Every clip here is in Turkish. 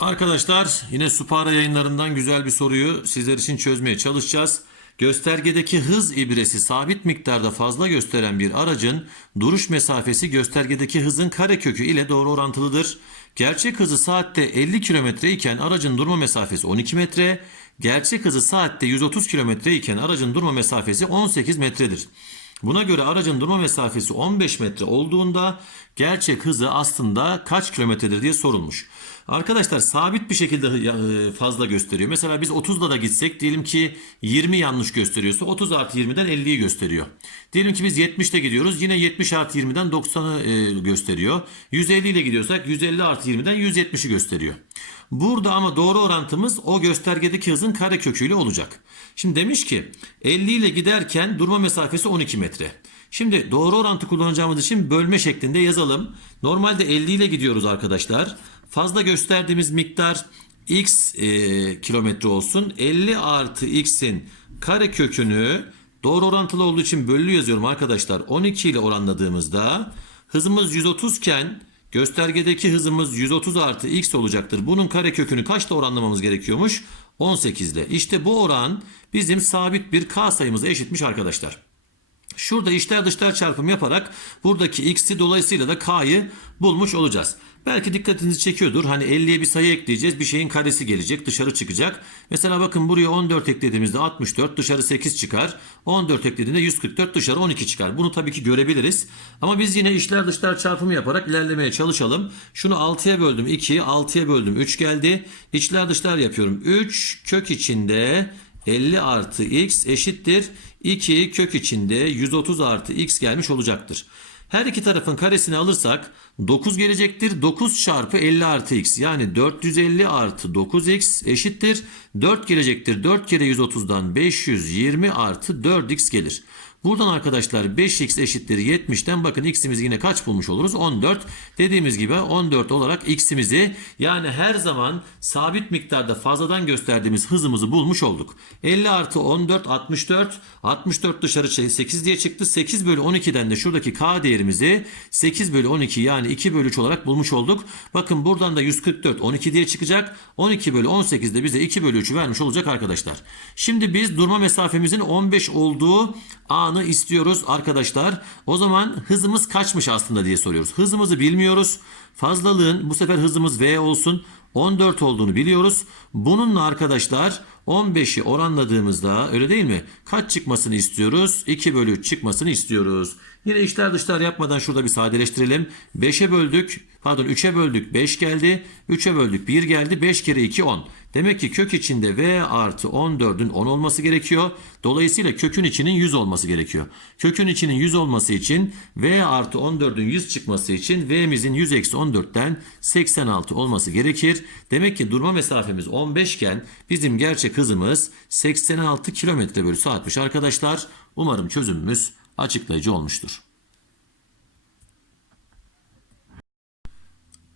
Arkadaşlar yine Supara yayınlarından güzel bir soruyu sizler için çözmeye çalışacağız. Göstergedeki hız ibresi sabit miktarda fazla gösteren bir aracın duruş mesafesi göstergedeki hızın karekökü ile doğru orantılıdır. Gerçek hızı saatte 50 km iken aracın durma mesafesi 12 metre, gerçek hızı saatte 130 km iken aracın durma mesafesi 18 metredir. Buna göre aracın durma mesafesi 15 metre olduğunda gerçek hızı aslında kaç kilometredir diye sorulmuş. Arkadaşlar sabit bir şekilde e, fazla gösteriyor. Mesela biz 30'da da gitsek diyelim ki 20 yanlış gösteriyorsa 30 artı 20'den 50'yi gösteriyor. Diyelim ki biz 70'te gidiyoruz yine 70 artı 20'den 90'ı e, gösteriyor. 150 ile gidiyorsak 150 artı 20'den 170'i gösteriyor. Burada ama doğru orantımız o göstergedeki hızın kareköküyle olacak. Şimdi demiş ki 50 ile giderken durma mesafesi 12 metre. Şimdi doğru orantı kullanacağımız için bölme şeklinde yazalım. Normalde 50 ile gidiyoruz arkadaşlar. Fazla gösterdiğimiz miktar x e, kilometre olsun. 50 artı x'in kare kökünü doğru orantılı olduğu için bölü yazıyorum arkadaşlar. 12 ile oranladığımızda hızımız 130 iken göstergedeki hızımız 130 artı x olacaktır. Bunun kare kökünü kaçta oranlamamız gerekiyormuş? 18 ile. İşte bu oran bizim sabit bir k sayımıza eşitmiş arkadaşlar. Şurada içler dışlar çarpımı yaparak buradaki x'i dolayısıyla da k'yı bulmuş olacağız. Belki dikkatinizi çekiyordur. Hani 50'ye bir sayı ekleyeceğiz. Bir şeyin karesi gelecek. Dışarı çıkacak. Mesela bakın buraya 14 eklediğimizde 64. Dışarı 8 çıkar. 14 eklediğinde 144. Dışarı 12 çıkar. Bunu tabii ki görebiliriz. Ama biz yine içler dışlar çarpımı yaparak ilerlemeye çalışalım. Şunu 6'ya böldüm 2. 6'ya böldüm 3 geldi. İçler dışlar yapıyorum. 3 kök içinde 50 artı x eşittir 2 kök içinde 130 artı x gelmiş olacaktır. Her iki tarafın karesini alırsak 9 gelecektir. 9 çarpı 50 artı x yani 450 artı 9x eşittir. 4 gelecektir. 4 kere 130'dan 520 artı 4x gelir. Buradan arkadaşlar 5x eşittir 70'ten bakın x'imizi yine kaç bulmuş oluruz? 14. Dediğimiz gibi 14 olarak x'imizi yani her zaman sabit miktarda fazladan gösterdiğimiz hızımızı bulmuş olduk. 50 artı 14 64. 64 dışarı 8 diye çıktı. 8 bölü 12'den de şuradaki k değerimizi 8 bölü 12 yani 2 bölü 3 olarak bulmuş olduk. Bakın buradan da 144 12 diye çıkacak. 12 bölü 18 de bize 2 bölü 3'ü vermiş olacak arkadaşlar. Şimdi biz durma mesafemizin 15 olduğu anı istiyoruz arkadaşlar. O zaman hızımız kaçmış aslında diye soruyoruz. Hızımızı bilmiyoruz. Fazlalığın bu sefer hızımız v olsun. 14 olduğunu biliyoruz. Bununla arkadaşlar 15'i oranladığımızda öyle değil mi? Kaç çıkmasını istiyoruz? 2 bölü 3 çıkmasını istiyoruz. Yine içler dışlar yapmadan şurada bir sadeleştirelim. 5'e böldük. Pardon 3'e böldük 5 geldi. 3'e böldük 1 geldi. 5 kere 2 10. Demek ki kök içinde v artı 14'ün 10 olması gerekiyor. Dolayısıyla kökün içinin 100 olması gerekiyor. Kökün içinin 100 olması için v artı 14'ün 100 çıkması için v'mizin 100 eksi 14'ten 86 olması gerekir. Demek ki durma mesafemiz 15 iken bizim gerçek hızımız 86 km bölü saatmiş arkadaşlar. Umarım çözümümüz açıklayıcı olmuştur.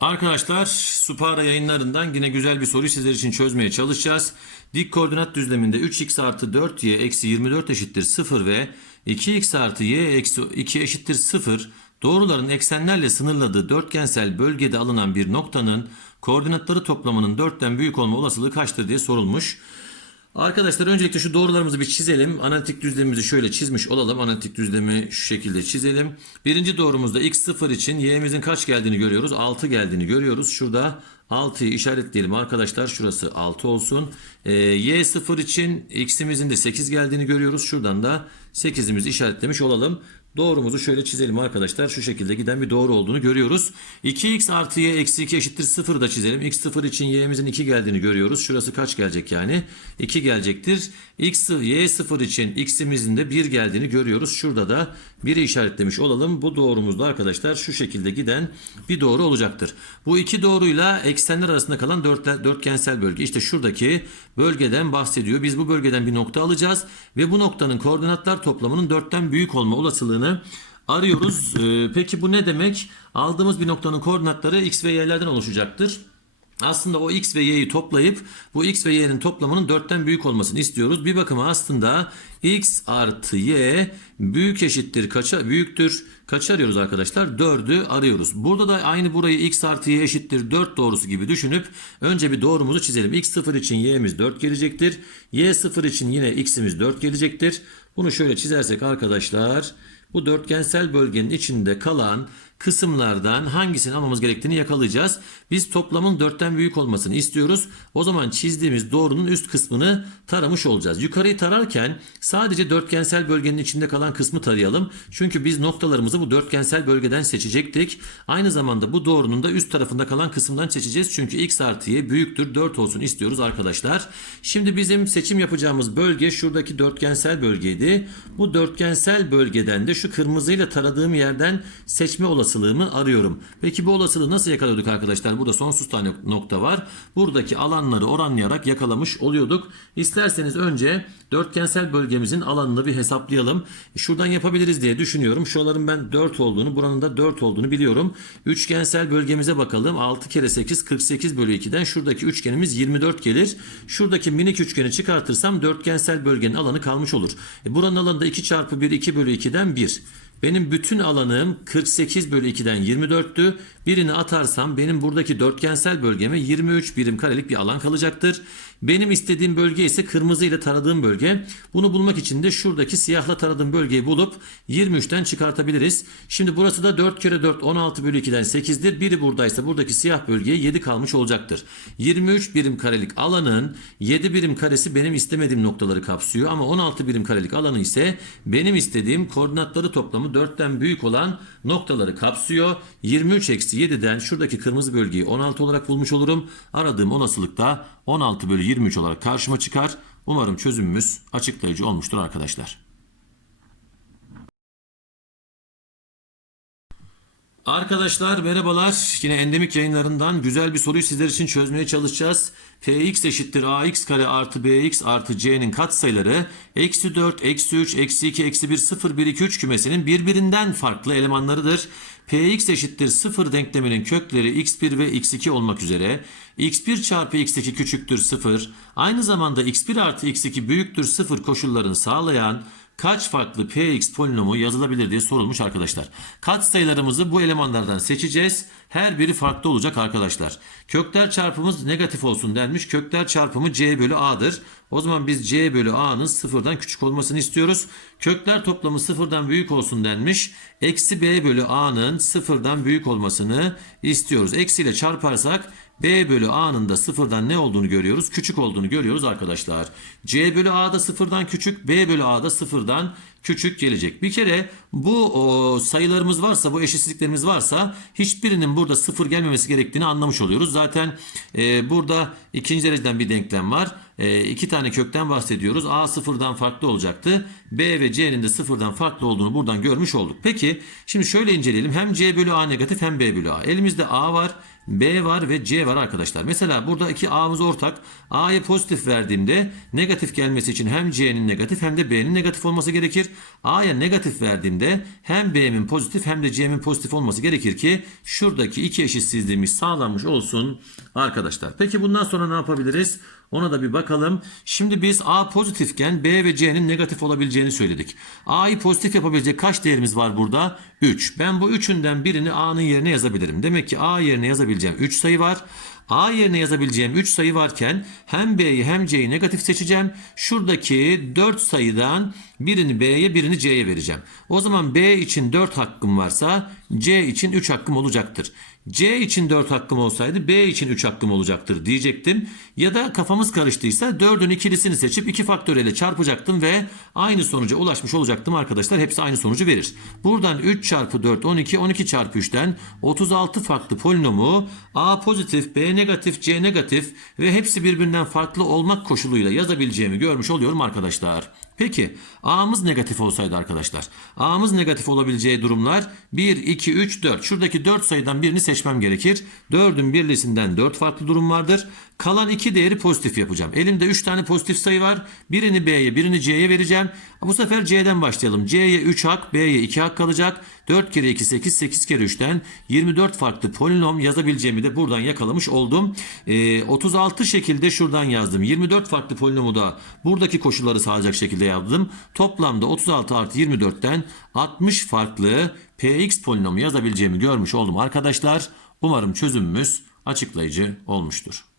Arkadaşlar Supara yayınlarından yine güzel bir soruyu sizler için çözmeye çalışacağız. Dik koordinat düzleminde 3x artı 4y eksi 24 eşittir 0 ve 2x artı y eksi 2 eşittir 0 doğruların eksenlerle sınırladığı dörtgensel bölgede alınan bir noktanın koordinatları toplamının 4'ten büyük olma olasılığı kaçtır diye sorulmuş. Arkadaşlar öncelikle şu doğrularımızı bir çizelim. Analitik düzlemimizi şöyle çizmiş olalım. Analitik düzlemi şu şekilde çizelim. Birinci doğrumuzda x0 için y'mizin kaç geldiğini görüyoruz. 6 geldiğini görüyoruz. Şurada 6'yı işaretleyelim arkadaşlar. Şurası 6 olsun. Ee, y0 için x'imizin de 8 geldiğini görüyoruz. Şuradan da 8'imizi işaretlemiş olalım. Doğrumuzu şöyle çizelim arkadaşlar. Şu şekilde giden bir doğru olduğunu görüyoruz. 2x artı y eksi 2 eşittir 0 da çizelim. x0 için y'mizin 2 geldiğini görüyoruz. Şurası kaç gelecek yani? 2 gelecektir. x y0 için x'imizin de 1 geldiğini görüyoruz. Şurada da 1'i işaretlemiş olalım. Bu doğrumuzda arkadaşlar şu şekilde giden bir doğru olacaktır. Bu iki doğruyla eksenler arasında kalan dört, dörtgensel bölge. İşte şuradaki bölgeden bahsediyor. Biz bu bölgeden bir nokta alacağız ve bu noktanın koordinatlar toplamının 4'ten büyük olma olasılığını arıyoruz. Ee, peki bu ne demek? Aldığımız bir noktanın koordinatları x ve y'lerden oluşacaktır. aslında o x ve y'yi toplayıp bu x ve y'nin toplamının 4'ten büyük olmasını istiyoruz. Bir bakıma aslında x artı y büyük eşittir kaça büyüktür. Kaç arıyoruz arkadaşlar? 4'ü arıyoruz. Burada da aynı burayı x artı y eşittir 4 doğrusu gibi düşünüp önce bir doğrumuzu çizelim. x 0 için y'miz 4 gelecektir. y 0 için yine x'imiz 4 gelecektir. Bunu şöyle çizersek arkadaşlar bu dörtgensel bölgenin içinde kalan kısımlardan hangisini almamız gerektiğini yakalayacağız. Biz toplamın 4'ten büyük olmasını istiyoruz. O zaman çizdiğimiz doğrunun üst kısmını taramış olacağız. Yukarıyı tararken sadece dörtgensel bölgenin içinde kalan kısmı tarayalım. Çünkü biz noktalarımızı bu dörtgensel bölgeden seçecektik. Aynı zamanda bu doğrunun da üst tarafında kalan kısımdan seçeceğiz. Çünkü x artı y büyüktür 4 olsun istiyoruz arkadaşlar. Şimdi bizim seçim yapacağımız bölge şuradaki dörtgensel bölgeydi. Bu dörtgensel bölgeden de şu kırmızıyla taradığım yerden seçme olasılığımı arıyorum. Peki bu olasılığı nasıl yakalıyorduk arkadaşlar? Burada sonsuz tane nokta var. Buradaki alanları oranlayarak yakalamış oluyorduk. İsterseniz önce dörtgensel bölgemizin alanını bir hesaplayalım. Şuradan yapabiliriz diye düşünüyorum. Şuraların ben 4 olduğunu, buranın da 4 olduğunu biliyorum. Üçgensel bölgemize bakalım. 6 kere 8 48 bölü 2'den şuradaki üçgenimiz 24 gelir. Şuradaki minik üçgeni çıkartırsam dörtgensel bölgenin alanı kalmış olur. E buranın alanı da 2 çarpı 1 2 bölü 2'den 1. Benim bütün alanım 48 bölü 2'den 24'tü. Birini atarsam benim buradaki dörtgensel bölgeme 23 birim karelik bir alan kalacaktır. Benim istediğim bölge ise kırmızı ile taradığım bölge. Bunu bulmak için de şuradaki siyahla taradığım bölgeyi bulup 23'ten çıkartabiliriz. Şimdi burası da 4 kere 4 16 bölü 2'den 8'dir. Biri buradaysa buradaki siyah bölgeye 7 kalmış olacaktır. 23 birim karelik alanın 7 birim karesi benim istemediğim noktaları kapsıyor. Ama 16 birim karelik alanı ise benim istediğim koordinatları toplamı 4'ten büyük olan noktaları kapsıyor. 23 eksi 7'den şuradaki kırmızı bölgeyi 16 olarak bulmuş olurum. Aradığım olasılıkta 16 bölü 23 olarak karşıma çıkar. Umarım çözümümüz açıklayıcı olmuştur arkadaşlar. Arkadaşlar merhabalar. Yine endemik yayınlarından güzel bir soruyu sizler için çözmeye çalışacağız. Fx eşittir ax kare artı bx artı c'nin katsayıları eksi 4, eksi 3, eksi 2, eksi 1, 0, 1, 2, 3 kümesinin birbirinden farklı elemanlarıdır. Px eşittir 0 denkleminin kökleri x1 ve x2 olmak üzere x1 çarpı x2 küçüktür 0 aynı zamanda x1 artı x2 büyüktür 0 koşullarını sağlayan kaç farklı px polinomu yazılabilir diye sorulmuş arkadaşlar. Kat sayılarımızı bu elemanlardan seçeceğiz. Her biri farklı olacak arkadaşlar. Kökler çarpımız negatif olsun denmiş. Kökler çarpımı c bölü a'dır. O zaman biz c bölü a'nın sıfırdan küçük olmasını istiyoruz. Kökler toplamı sıfırdan büyük olsun denmiş. Eksi b bölü a'nın sıfırdan büyük olmasını istiyoruz. Eksiyle çarparsak b bölü a'nın da sıfırdan ne olduğunu görüyoruz? Küçük olduğunu görüyoruz arkadaşlar. c bölü a da sıfırdan küçük, b bölü a da sıfırdan küçük gelecek. Bir kere bu o, sayılarımız varsa, bu eşitsizliklerimiz varsa hiçbirinin burada sıfır gelmemesi gerektiğini anlamış oluyoruz. Zaten e, burada ikinci dereceden bir denklem var. E, iki tane kökten bahsediyoruz. A sıfırdan farklı olacaktı. B ve C'nin de sıfırdan farklı olduğunu buradan görmüş olduk. Peki şimdi şöyle inceleyelim. Hem C bölü A negatif hem B bölü A. Elimizde A var. B var ve C var arkadaşlar. Mesela burada iki A'mız ortak. A'ya pozitif verdiğimde negatif gelmesi için hem C'nin negatif hem de B'nin negatif olması gerekir. A'ya negatif verdiğimde hem B'min pozitif hem de C'min pozitif olması gerekir ki şuradaki iki eşitsizliğimiz sağlanmış olsun arkadaşlar. Peki bundan sonra ne yapabiliriz? Ona da bir bakalım. Şimdi biz A pozitifken B ve C'nin negatif olabileceğini söyledik. A'yı pozitif yapabilecek kaç değerimiz var burada? 3. Ben bu üçünden birini A'nın yerine yazabilirim. Demek ki A yerine yazabileceğim 3 sayı var. A yerine yazabileceğim 3 sayı varken hem B'yi hem C'yi negatif seçeceğim. Şuradaki 4 sayıdan birini B'ye birini C'ye vereceğim. O zaman B için 4 hakkım varsa C için 3 hakkım olacaktır. C için 4 hakkım olsaydı B için 3 hakkım olacaktır diyecektim. Ya da kafamız karıştıysa 4'ün ikilisini seçip 2 faktöriyle çarpacaktım ve aynı sonuca ulaşmış olacaktım arkadaşlar. Hepsi aynı sonucu verir. Buradan 3 çarpı 4 12 12 çarpı 3'ten 36 farklı polinomu A pozitif, B negatif, C negatif ve hepsi birbirinden farklı olmak koşuluyla yazabileceğimi görmüş oluyorum arkadaşlar. Peki A'mız negatif olsaydı arkadaşlar. A'mız negatif olabileceği durumlar 1, 2, 3, 4. Şuradaki 4 sayıdan birini seçmem gerekir. 4'ün birlisinden 4 farklı durum vardır. Kalan iki değeri pozitif yapacağım. Elimde 3 tane pozitif sayı var. Birini B'ye birini C'ye vereceğim. Bu sefer C'den başlayalım. C'ye 3 hak B'ye 2 hak kalacak. 4 kere 2 8 8 kere 3'ten 24 farklı polinom yazabileceğimi de buradan yakalamış oldum. Ee, 36 şekilde şuradan yazdım. 24 farklı polinomu da buradaki koşulları sağlayacak şekilde yazdım. Toplamda 36 artı 24'ten 60 farklı px polinomu yazabileceğimi görmüş oldum arkadaşlar. Umarım çözümümüz açıklayıcı olmuştur.